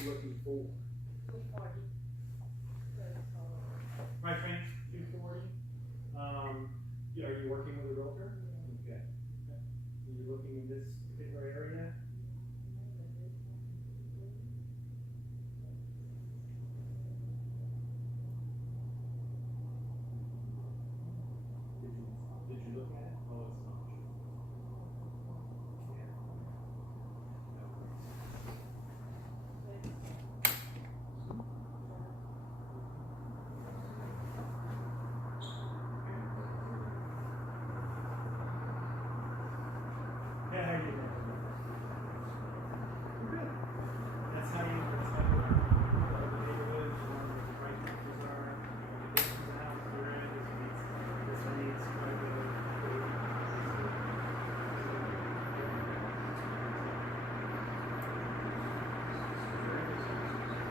you looking for? 240. Right, Frank, 240. Yeah, are you working with a realtor? Okay. Are you looking in this particular area? Did you look at it? Oh, it's not sure. Yeah. Yeah, how you doing? Good. That's how you work. The neighborhood, you learn what the right factors are, you know, the conditions of the house you're in, this one needs quite a bit of.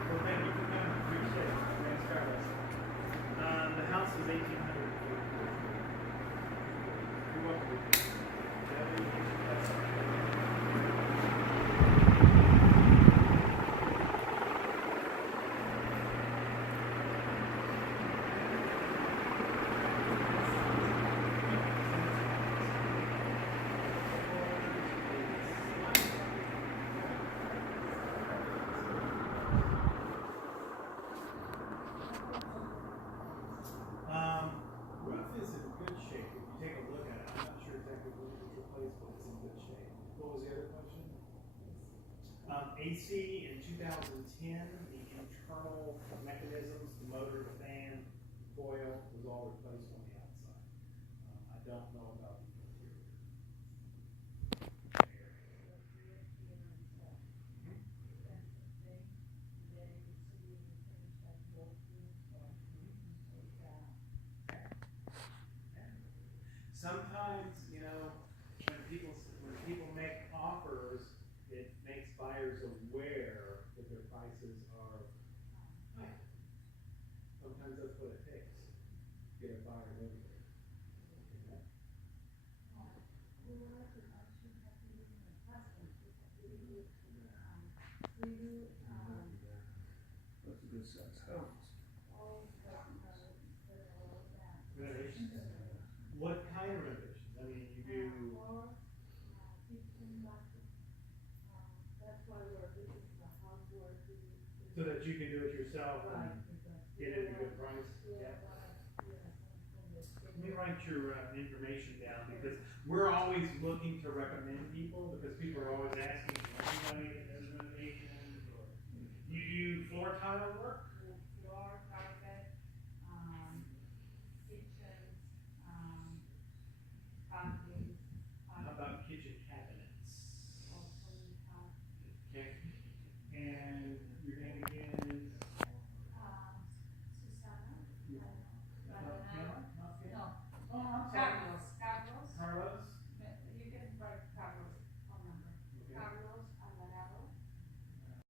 Well, thank you for coming. Appreciate it. Thanks, Carlos. The house is 1,800. You're welcome. Roof is in good shape. If you take a look at it, I'm not sure exactly what it was replaced, but it's in good shape. What was the other question? AC in 2010, the internal mechanisms, the motor, the fan, coil, was all replaced on the outside. I don't know about the interior. Sometimes, you know, when people make offers, it makes buyers aware that their prices are high. Sometimes that's what it takes to get a buyer motivated. Okay? That's a good size house. Renovations? What kind of renovations? I mean, you do. So that you can do it yourself and get it at a good price? Yeah. Let me write your information down because we're always looking to recommend people because people are always asking, anybody that does renovations or you do floor tile work? Floor, carpet, kitchens, bathrooms. How about kitchen cabinets? Also we have Okay. And